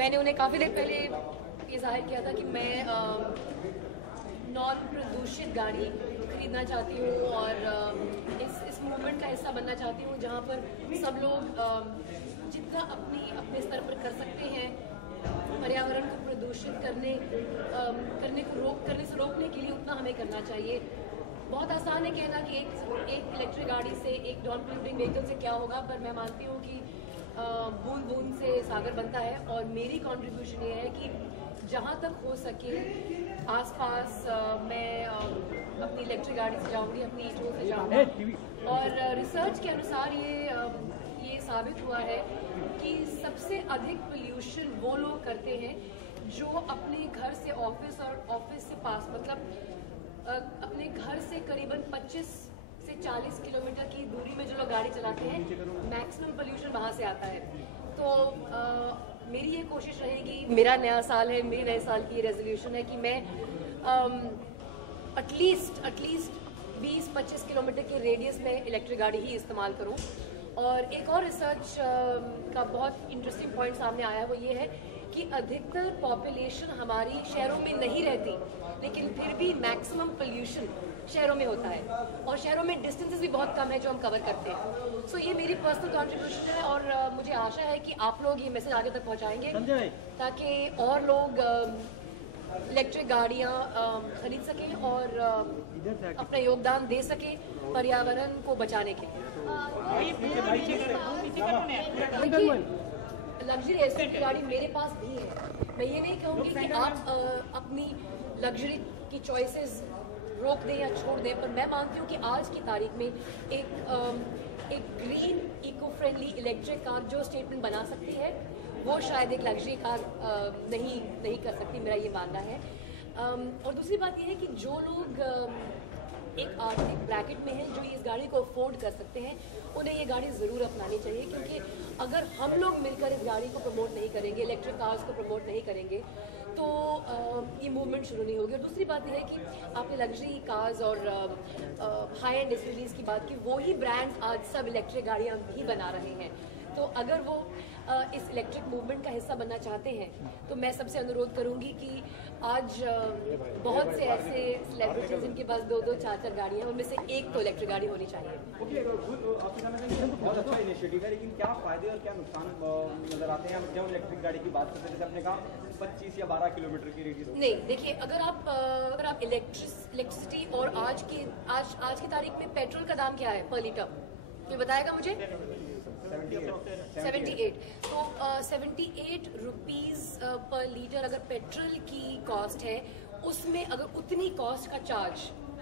मैंने उन्हें काफ़ी देर पहले ये जाहिर किया था कि मैं नॉन प्रदूषित गाड़ी खरीदना चाहती हूँ और इस मूवमेंट का हिस्सा बनना चाहती हूँ जहाँ पर सब लोग जितना अपने स्तर पर कर सकते हैं पर्यावरण को प्रदूषित करने से रोकने के लिए उतना हमें करना चाहिए। बहुत आसान है कहना कि एक इलेक्ट्रिक गाड़ी से, एक नॉन पोल्यूटिंग व्हीकल से क्या होगा, पर मैं मानती हूँ कि बूंद बूंद से सागर बनता है और मेरी कंट्रीब्यूशन ये है कि जहाँ तक हो सके आसपास मैं अपनी इलेक्ट्रिक गाड़ी से जाऊँगी, अपनी ईंटों से जाऊँगी। और रिसर्च के अनुसार ये साबित हुआ है कि सबसे अधिक पोल्यूशन वो लोग करते हैं जो अपने घर से ऑफिस और ऑफिस से पास, मतलब अपने घर से करीबन 25 से 40 किलोमीटर की दूरी में जो लोग गाड़ी चलाते हैं, मैक्सिमम पोल्यूशन वहाँ से आता है। तो मेरी ये कोशिश रहेगी, मेरा नया साल है, मेरे नए साल की रेजोल्यूशन है कि मैं एटलीस्ट 20-25 किलोमीटर के रेडियस में इलेक्ट्रिक गाड़ी ही इस्तेमाल करूँ। और एक और रिसर्च का बहुत इंटरेस्टिंग पॉइंट सामने आया है, वो ये है कि अधिकतर पॉपुलेशन हमारी शहरों में नहीं रहती, लेकिन फिर भी मैक्सिमम पोल्यूशन शहरों में होता है और शहरों में डिस्टेंसेस भी बहुत कम है जो हम कवर करते हैं। सो ये मेरी पर्सनल कंट्रीब्यूशन है और मुझे आशा है कि आप लोग ये मैसेज आगे तक पहुंचाएंगे ताकि और लोग इलेक्ट्रिक गाड़ियाँ खरीद सकें और अपना योगदान दे सकें पर्यावरण को बचाने के लिए। लग्जरी एसयूवी की गाड़ी मेरे पास भी है। मैं ये नहीं कहूँगी कि आप अपनी लग्जरी की चॉइसेस रोक दें या छोड़ दें, पर मैं मानती हूँ कि आज की तारीख में एक green eco friendly electric car जो स्टेटमेंट बना सकती है वो शायद एक लग्जरी कार नहीं कर सकती, मेरा ये मानना है। और दूसरी बात ये है कि जो लोग एक आर्थिक ब्रैकेट में हैं, जो इस गाड़ी को अफोर्ड कर सकते हैं, उन्हें ये गाड़ी ज़रूर अपनानी चाहिए, क्योंकि अगर हम लोग मिलकर इस गाड़ी को प्रमोट नहीं करेंगे, इलेक्ट्रिक कार्स को प्रमोट नहीं करेंगे, तो ये मूवमेंट शुरू नहीं होगी। और दूसरी बात यह है कि आपने लग्जरी कार्स और हाई एंड एसयूवीज़ की बात की, वो ही ब्रांड्स आज सब इलेक्ट्रिक गाड़ियाँ भी बना रहे हैं। तो अगर वो इस इलेक्ट्रिक मूवमेंट का हिस्सा बनना चाहते हैं तो मैं सबसे अनुरोध करूंगी कि आज बहुत से ऐसे सेलिब्रिटीज जिनके पास 2-2, 4-4 गाड़ियाँ, उनमें से एक तो इलेक्ट्रिक गाड़ी होनी चाहिए। बहुत अच्छा इनिशिएटिव है, लेकिन क्या फायदे और क्या नुकसान नजर आते हैं जब इलेक्ट्रिक गाड़ी की बात करते हैं? जैसे आपने कहा 25 या 12 किलोमीटर की रेडियस। नहीं, देखिए, अगर आप इलेक्ट्रिसिटी और आज की तारीख में पेट्रोल का दाम क्या है पर लीटर, कोई बताएगा मुझे? 78। तो 78 रुपीज़ पर लीटर अगर पेट्रोल की कॉस्ट है, उसमें अगर उतनी कॉस्ट का चार्ज,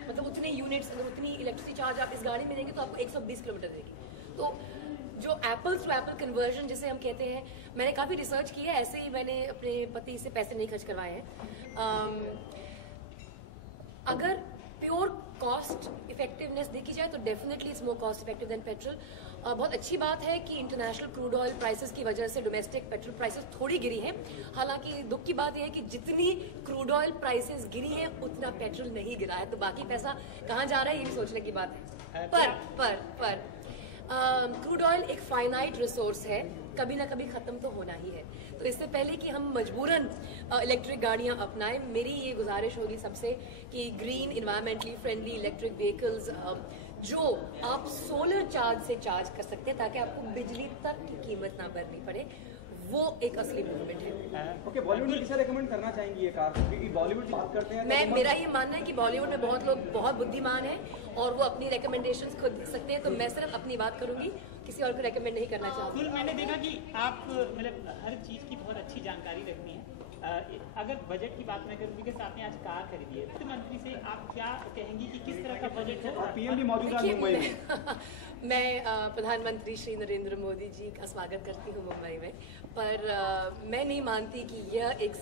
मतलब उतने यूनिट्स, अगर उतनी इलेक्ट्रिसिटी चार्ज आप इस गाड़ी में देंगे तो आपको 120 किलोमीटर देगी। तो जो एप्पल टू एप्पल कन्वर्जन जिसे हम कहते हैं, मैंने काफ़ी रिसर्च की है, ऐसे ही मैंने अपने पति से पैसे नहीं खर्च करवाए हैं। अगर प्योर कॉस्ट इफेक्टिवनेस देखी जाए तो definitely it's more cost effective then petrol. बहुत अच्छी बात है कि इंटरनेशनल क्रूड ऑयल प्राइसेस की वजह से डोमेस्टिक पेट्रोल प्राइसेस थोड़ी गिरी हैं। हालांकि दुख की बात यह है कि जितनी क्रूड ऑयल प्राइसेस गिरी हैं उतना पेट्रोल नहीं गिरा है, तो बाकी पैसा कहाँ जा रहा है ये भी सोचने की बात है। पर क्रूड ऑयल एक फाइनाइट रिसोर्स है, कभी ना कभी ख़त्म तो होना ही है। तो इससे पहले कि हम मजबूरन इलेक्ट्रिक गाड़ियां अपनाएं, मेरी ये गुजारिश होगी सबसे कि green environmentally friendly electric vehicles जो आप सोलर चार्ज से चार्ज कर सकते हैं ताकि आपको बिजली तक की कीमत ना भरनी पड़े, वो एक असली मूवमेंट है। ओके, बॉलीवुड में किसे रेकमेंड करना चाहेंगे ये कार? क्योंकि बॉलीवुड की बात करते हैं, मेरा ये मानना है कि बॉलीवुड में बहुत लोग बहुत बुद्धिमान हैं और वो अपनी रिकमेंडेशंस खुद दे सकते हैं, तो मैं सिर्फ अपनी बात करूंगी, किसी और को रेकमेंड नहीं करना चाहूँगी। मैंने देखा कि आप मतलब हर चीज़ की बहुत अच्छी जानकारी रखती हैं। अगर बजट की बात मैं करूँ, बिकॉज आपने आज कार खरीदी है, वित्त मंत्री से आप क्या कहेंगी कि किस तरह का बजट है? और पीएम भी मौजूद है मुंबई में। मैं प्रधानमंत्री श्री नरेंद्र मोदी जी का स्वागत करती हूँ मुंबई में, पर मैं नहीं मानती कि यह एक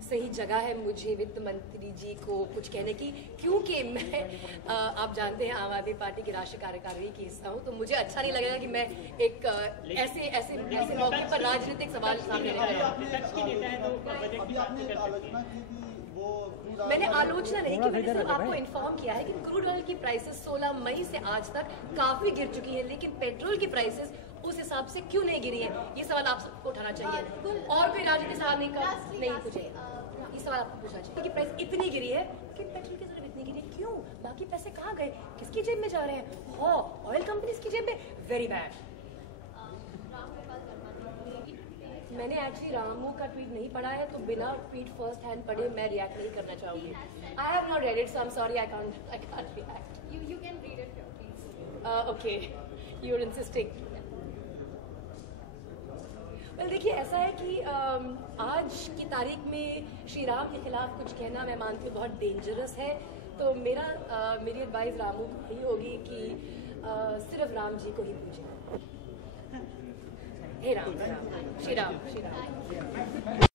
सही जगह है मुझे वित्त मंत्री जी को कुछ कहने की, क्योंकि मैं आप जानते हैं आम आदमी पार्टी की राष्ट्रीय कार्यकारिणी की हिस्सा हूँ, तो मुझे अच्छा नहीं लगेगा कि मैं एक ऐसे मौके पर राजनीतिक सवाल सामने मैंने आलोचना नहीं की, मैंने सिर्फ आपको इन्फॉर्म किया है कि क्रूड ऑयल की प्राइसेस 16 मई से आज तक काफी गिर चुकी है, लेकिन पेट्रोल की प्राइसेस उस हिसाब से क्यों नहीं गिरी है? ये सवाल आप सबको उठाना चाहिए। और कोई राजनीति सवाल नहीं पूछे, ये सवाल आपको पूछना चाहिए कि प्राइस इतनी गिरी है कि पेट्रोल की जरूरत इतनी गिरी है, क्यों? बाकी पैसे कहाँ गए? किसकी जेब में जा रहे हैं? ऑयल कंपनीज की जेब में। Very bad. मैंने एक्चुअली रामू का ट्वीट नहीं पढ़ा है, तो बिना ट्वीट फर्स्ट हैंड पढ़े मैं रिएक्ट नहीं करना चाहूंगी। I have not read it, so I am sorry, I can't react. You can read it here, please. Okay, you are insisting. Well देखिए, ऐसा है कि आज की तारीख में श्री राम के खिलाफ कुछ कहना मैं मानती हूँ बहुत डेंजरस है। तो मेरी एडवाइस रामू को यही होगी कि सिर्फ राम जी को ही पूजें। हे राम, श्री राम, श्री राम।